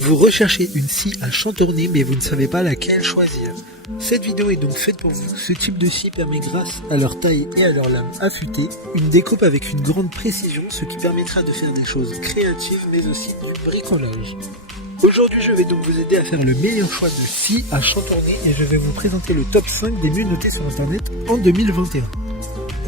Vous recherchez une scie à chantourner mais vous ne savez pas laquelle choisir. Cette vidéo est donc faite pour vous. Ce type de scie permet, grâce à leur taille et à leur lame affûtée, une découpe avec une grande précision, ce qui permettra de faire des choses créatives mais aussi du bricolage. Aujourd'hui, je vais donc vous aider à faire le meilleur choix de scie à chantourner et je vais vous présenter le top 5 des mieux notés sur internet en 2021.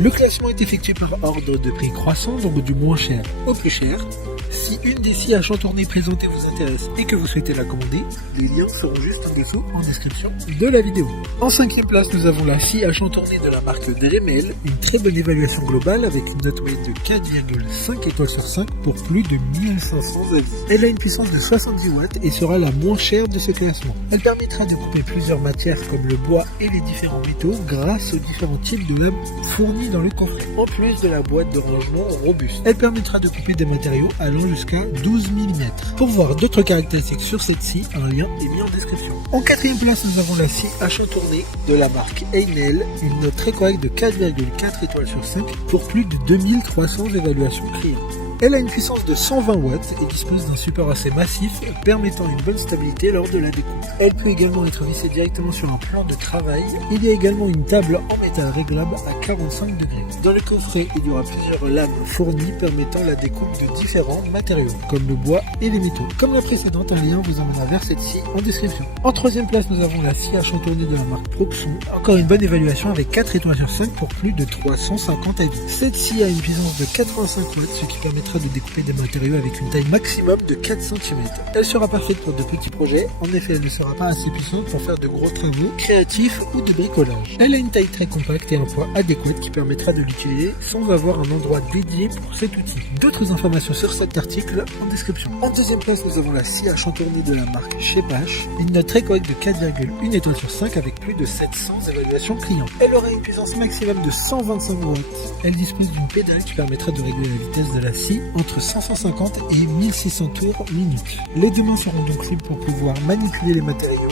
Le classement est effectué par ordre de prix croissant, donc du moins cher au plus cher. Si une des scies à chantourner présentées vous intéresse et que vous souhaitez la commander, les liens seront juste en dessous en description de la vidéo. En 5e place, nous avons la scie à chantourner de la marque Dremel, une très bonne évaluation globale avec une note moyenne de 4,5 étoiles sur 5 pour plus de 1500 avis. Elle a une puissance de 70 watts et sera la moins chère de ce classement. Elle permettra de couper plusieurs matières comme le bois et les différents métaux grâce aux différents types de lames fournis dans le coffret, en plus de la boîte de rangement robuste. Elle permettra de couper des matériaux allant jusqu'à 12 mm. Pour voir d'autres caractéristiques sur cette scie, un lien est mis en description. En 4e place, nous avons la scie à chantourner de la marque Einel, une note très correcte de 4,4 étoiles sur 5 pour plus de 2300 évaluations clients. Elle a une puissance de 120 watts et dispose d'un support assez massif permettant une bonne stabilité lors de la découpe. Elle peut également être vissée directement sur un plan de travail. Il y a également une table en métal réglable à 45 degrés. Dans le coffret, il y aura plusieurs lames fournies permettant la découpe de différents matériaux, comme le bois et les métaux. Comme la précédente, un lien vous emmènera vers cette scie en description. En 3e place, nous avons la scie à chantourner de la marque Proxon. Encore une bonne évaluation avec 4 étoiles sur 5 pour plus de 350 avis. Cette scie a une puissance de 85 watts, ce qui permettra de découper des matériaux avec une taille maximum de 4 cm. Elle sera parfaite pour de petits projets, en effet elle ne sera pas assez puissante pour faire de gros travaux créatifs ou de bricolage. Elle a une taille très compacte et un poids adéquat qui permettra de l'utiliser sans avoir un endroit dédié pour cet outil. D'autres informations sur cet article en description. En 2e place, nous avons la scie à chantourner de la marque Shepash, une note très correcte de 4,1 étoiles sur 5 avec plus de 700 évaluations clients. Elle aura une puissance maximum de 125 watts. Elle dispose d'une pédale qui permettra de régler la vitesse de la scie entre 550 et 1600 tours minutes. Les deux mains seront donc libres pour pouvoir manipuler les matériaux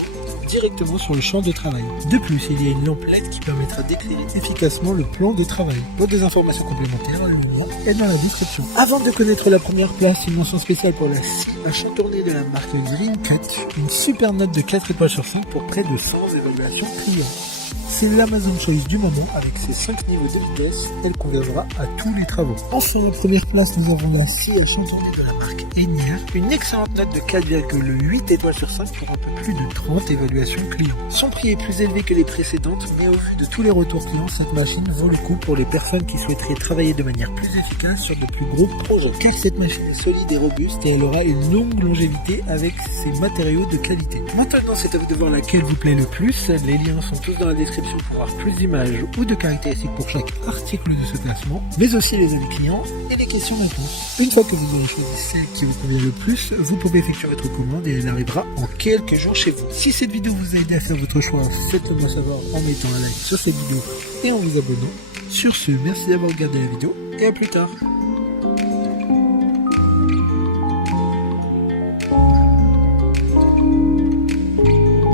directement sur le champ de travail. De plus, il y a une lampe LED qui permettra d'éclairer efficacement le plan de travail. Pour des informations complémentaires, le lien est dans la description. Avant de connaître la première place, une mention spéciale pour la scie à chantourner de la marque Green Cut, une super note de 4 étoiles sur 5 pour près de 100 évaluations clients. C'est l'Amazon Choice du moment avec ses 5 niveaux de vitesse, elle conviendra à tous les travaux. Enfin, en première place, nous avons la scie à chantourner de la marque Enier, une excellente note de 4,8 étoiles sur 5 pour un peu plus de 30 évaluations clients. Son prix est plus élevé que les précédentes, mais au vu de tous les retours clients, cette machine vaut le coup pour les personnes qui souhaiteraient travailler de manière plus efficace sur de plus gros projets. Car cette machine est solide et robuste et elle aura une longue longévité avec ses matériaux de qualité. Maintenant, c'est à vous de voir laquelle vous plaît le plus. Les liens sont tous dans la description pour voir plus d'images ou de caractéristiques pour chaque article de ce classement, mais aussi les avis clients et les questions-réponses. Une fois que vous aurez choisi celle qui vous convient le plus, vous pouvez effectuer votre commande et elle arrivera en quelques jours chez vous. Si cette vidéo vous a aidé à faire votre choix, faites-le moi savoir en mettant un like sur cette vidéo et en vous abonnant. Sur ce, merci d'avoir regardé la vidéo et à plus tard.